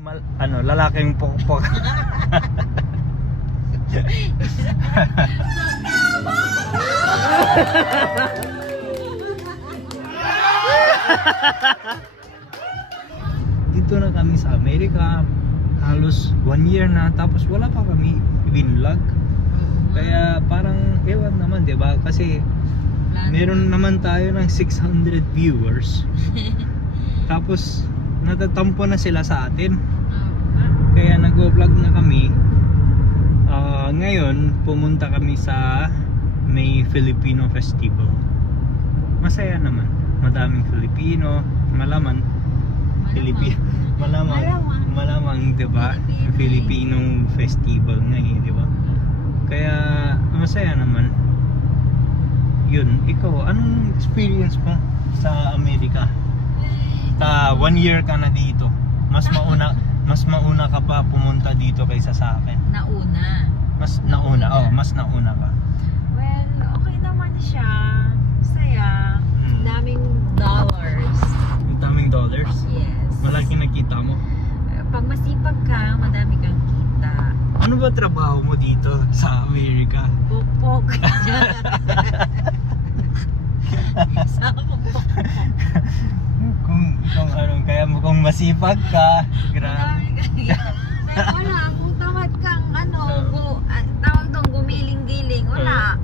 Lalaking pokpok. Dito na kami sa Amerika, halos 1 year na, tapos wala pa kami binlog. Kaya parang ewan naman, 'di ba? Kasi meron naman tayo ng 600 viewers. Tapos natatampo na sila sa atin. Kaya nag-vlog na kami. Ngayon pumunta kami sa may Filipino festival. Masaya naman. Madaming Filipino, malamang, 'di ba? Filipinong festival ngayon, 'di ba? Kaya masaya naman. Yun, ikaw, anong experience mo sa Amerika? 1 year ka na dito. Mas mauna ka pa pumunta dito kaysa sa akin. Mas nauna ka. Well, okay naman siya. Saya. Daming dollars. Ang daming dollars? Yes. Malaki nakita mo. Pag masipag ka, madami kang kita. Ano ba trabaho mo dito sa Amerika? Pokpok. Kung masipag ka, Madami kang kita. Pero wala, kung tamad kang tawag doon, gumiling-giling, wala.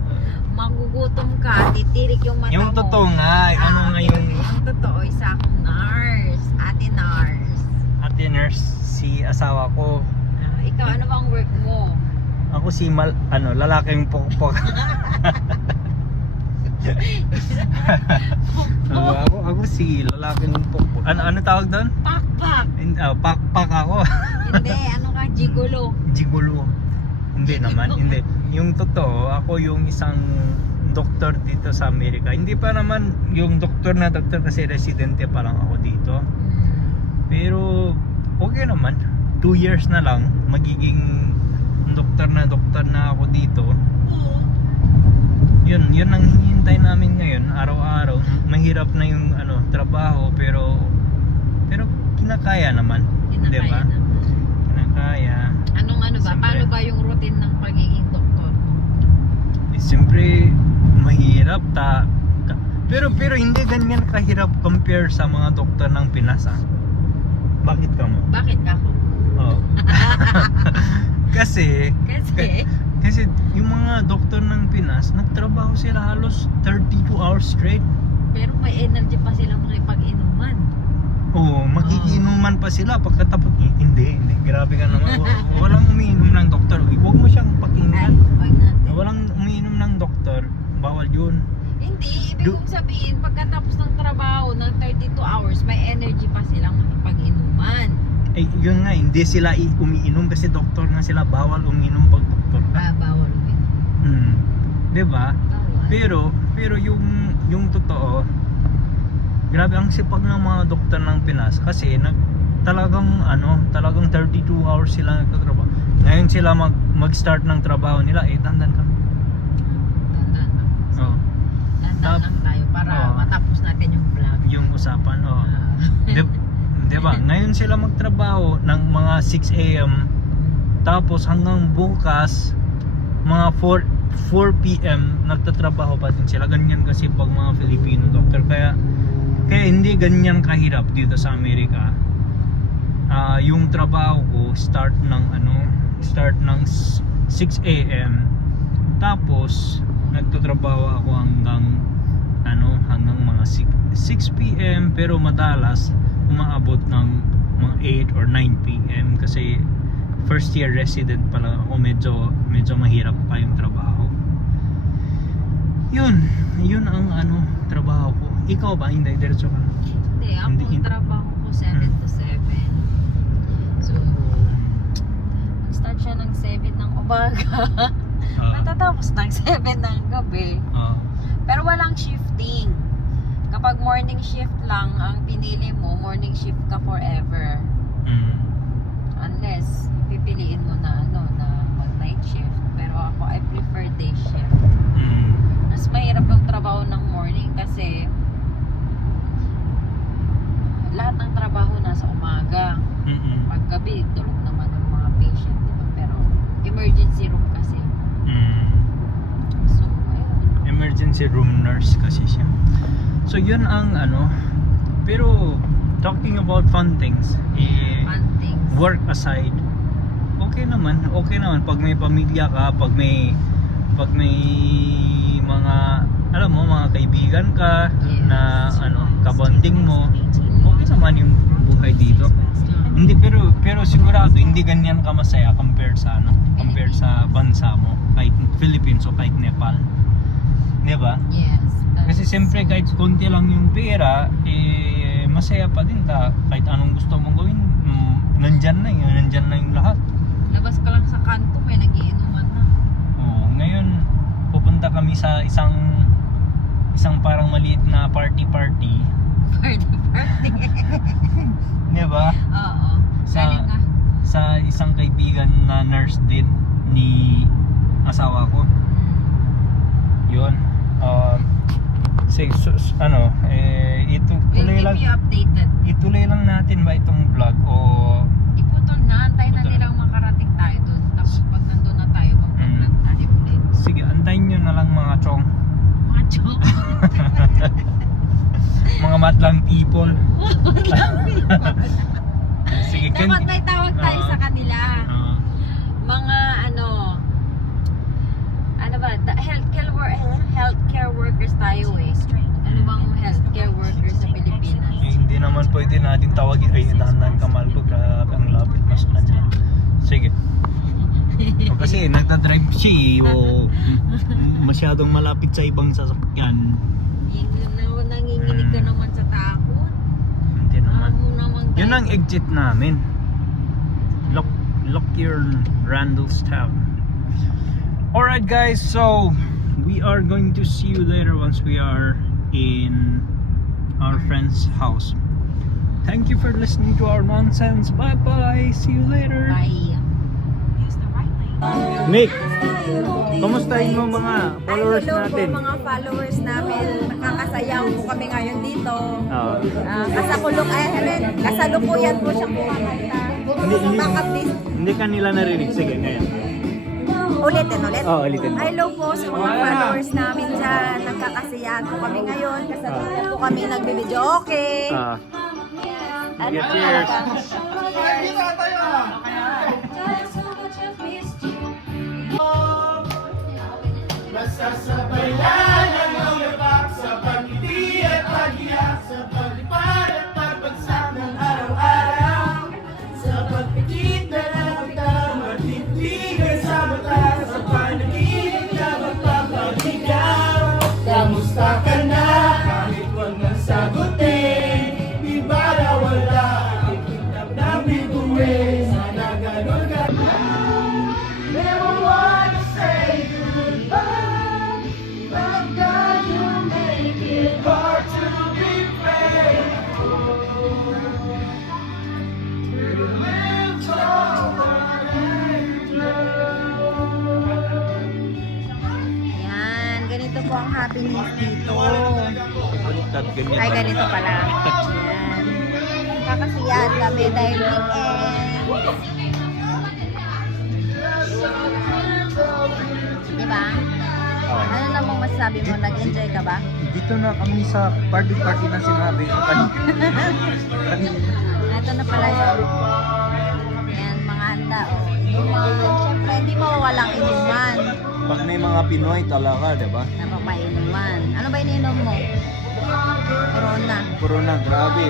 Magugutom ka, titirik yung mata mo. yung totoo nga, ano nga yung Yung totoo, isa akong nurse. Ate nurse. si asawa ko. Ikaw, ano bang work mo? Ako si lalaking pokpok. ako si lalaking pokpok. Ano tawag doon? Pakpak. Pakpak ako. Hindi, ano ka, gigolo. Gigolo. Hindi naman, hindi. Yung totoo, ako yung isang doktor dito sa Amerika. Hindi pa naman yung doktor kasi residente pa lang ako dito. Pero okay naman. 2 years na lang magiging doktor na ako dito. Yun ang hinihintay namin ngayon, araw-araw. Mahirap na yung trabaho, pero kinakaya naman. Di ba? Kinakaya. Anong ba? Siyempre. Paano ba yung routine ng pagiging doktor? Siyempre mahirap pero hindi ganyan kahirap compare sa mga doktor ng Pinas. Bakit ka mo? Bakit ako? Oh. Kasi yung mga doktor ng Pinas, nagtrabaho sila halos 32 hours straight. Pero may energy pa silang makipag-inuman. Oo, magiinuman pa sila pagkatapos. Hindi, grabe ka naman. Walang umiinom ng doktor. Huwag mo siyang pakinggan. Wag natin. Walang umiinom ng doktor, bawal yun. Hindi, ibig kong sabihin, pagkatapos ng trabaho ng 32 hours, may energy pa silang makipag-inuman. Yun nga, hindi sila umiinom kasi doktor nga sila, bawal umiinom pag doktor ka. Bawal uminom. Diba? Bawal. Pero yung totoo, grabe ang sipag ng mga doktor ng Pinas kasi talagang 32 hours sila nagtatrabaho. Ngayon sila mag-start ng trabaho nila, dandan ka. Dandan lang. Oh. Dandan lang tayo para matapos natin yung vlog. Yung usapan, Diba? Ngayon sila magtrabaho ng mga 6 AM tapos hanggang bukas mga 4 PM nagtatrabaho pa din sila. Ganyan kasi pag mga Filipino doktor. Kaya hindi ganyan kahirap dito sa Amerika. Yung trabaho ko start ng 6 AM tapos nagtatrabaho ako hanggang mga 6 PM, pero madalas umaabot ng mga 8 or 9 PM kasi first year resident pa lang ako, medyo mahirap pa yung trabaho. Yun ang trabaho ko. Ikaw ba? Hindi, diretso ka. Hindi, ako trabaho ko 7 to 7. So, mag-start siya ng 7 ng umaga. Matatapos ng 7 ng gabi. Pero walang shifting. Kapag morning shift lang ang pinili mo, morning shift ka forever. Unless pipiliin mo na mag night shift. Pero ako, I prefer day shift. Mas mahirap yung trabaho ng morning kasi lahat ng trabaho nasa umaga. umaga. Mm-mm. Paggabi, tulog naman yung mga patient, di ba? Pero emergency room kasi. Mm. So, ayun. Emergency room nurse kasi siya. So yun ang ano. Pero talking about fun things, Fun things. work aside, okay naman pag may pamilya ka, pag may mga alam mo, mga kaibigan ka na ano, kabonding mo, okay naman yung buhay dito. Hindi, pero sigurado hindi ganyan ka masaya compared sa bansa mo, kahit Philippines o kahit Nepal. 'Di ba? Yes. Kasi siyempre kahit konti lang yung pera, masaya pa din ka. Kahit anong gusto mong gawin, nandyan na yung lahat. Labas ka lang sa kanto, may nagiinuman na. Oo, ngayon pupunta kami sa isang parang maliit na party. Party. 'Di ba? Oo. Sa- Galing nga. Sa isang kaibigan na nurse din ni asawa ko. Yun. We'll keep you updated. Ituloy lang natin ba itong vlog o Iputol na, antayin na Putol. nilang makarating tayo doon. Tapos pag nandun na tayo, mag-vlog tayo ulit. sige, antayin nyo na lang mga chong. Mga joke. Mga matlang people. Sige, Dapat may tawag tayo sa kanila. Mga ano ba, healthcare workers tayo eh. Ano bang healthcare workers sa Pilipinas? hindi naman pwede natin tawagin ay dahan-dahan ka mahal ko, grabe ang lapit mas kanya. Sige. O, kasi nagdadrive siya o masyadong malapit sa ibang sasakyan. Nanginginig ka naman sa takot. Hindi naman. Naman Yun ang exit namin. Lockyer Randallstown. Alright guys, so we are going to see you later once we are in our friend's house. Thank you for listening to our nonsense. Bye bye. See you later. Bye. Nick, kamustahin mo mga followers Hello natin? po mga followers namin. Nakakasayaw po kami ngayon dito. Oo. Kasalukuyan po siyang kumakanta. Backup list. Hindi ka nila narinig. Sige, ngayon. Ulitin. Oo, ulitin. Hello po sa mga followers namin dyan. Nagkakasiyahan po kami ngayon. Kasalukuyan po kami nagbibideo. Okay. Sige, cheers. Masasabayan ang iyabak sa pagkiti at paghiyak, sa paglipad at pagbagsak ng araw-araw, sa pagpikit na nakita, matindigan sa mata, sa panaginip na magpapaligaw. Kamusta ka na? Kahit wag nang sagutin, di ba na wala ang kitap ng bituin? Sana ganun ka. Never wanna say goodbye, but God, you make it hard to be faithful. You live toward Yan. Ganito po ang happiness dito. Ganyan. Ay, ganito pala. Yan. Kakasiyahan kami dahil weekend. Diba? Ano namang masasabi mo? Nag-enjoy ka ba? Dito na kami sa party na sinabi ko kanina. Ito na pala yun. Yan, mga handa. Inuman. Siyempre, hindi mawawalang inuman. Pag may mga Pinoy talaga, diba? Napapainuman. Ano ba ininom mo? Corona. Corona, grabe.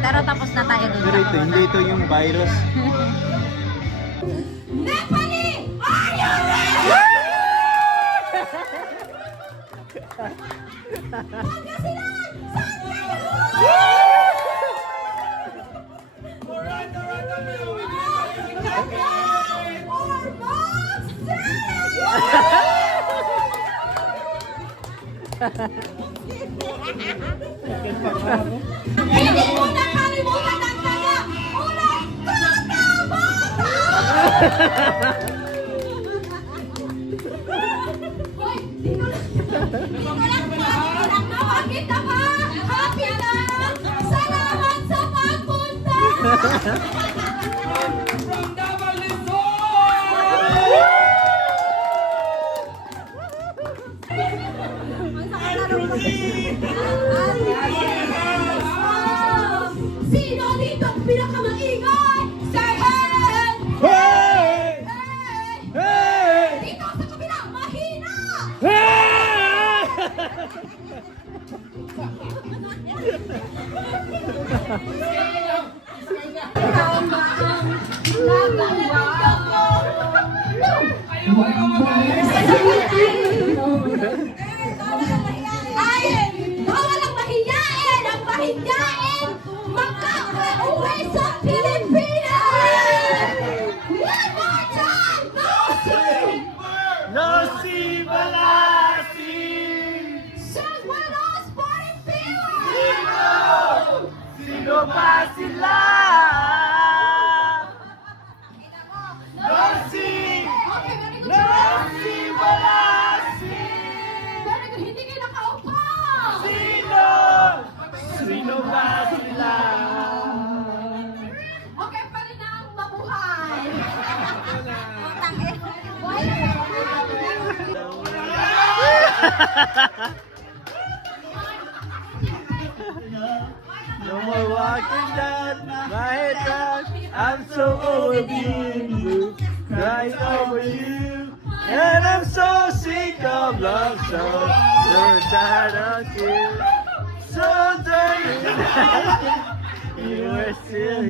Pero tapos na tayo dun Pero sa ito, corona. hindi ito yung virus. Hindi mo nakalimutan ang kaya unang kakabata! Happy na! Salamat sa pagpunta! Sino dito ang pinakamaingay? Say hey! Hey! Hey! Hey! Dito sa kabila, mahina! Ay, bawal ang mahiyain! Ang mahiyain! Magkakauwi sa Pilipinas! One more time! No silver! No si Balasi! Says we're all sporting people! Sino ba sila? No si! Okay, very good. No si Balasi! Very good. Hindi kayo nakaupo! Sino? Sino ba sila? Okay, pwede na ang mabuhay! Utang eh. No more walking down my head down. I'm so over you, crying over you, and I'm so sick of love songs. So tired of you, so dirty. You were still.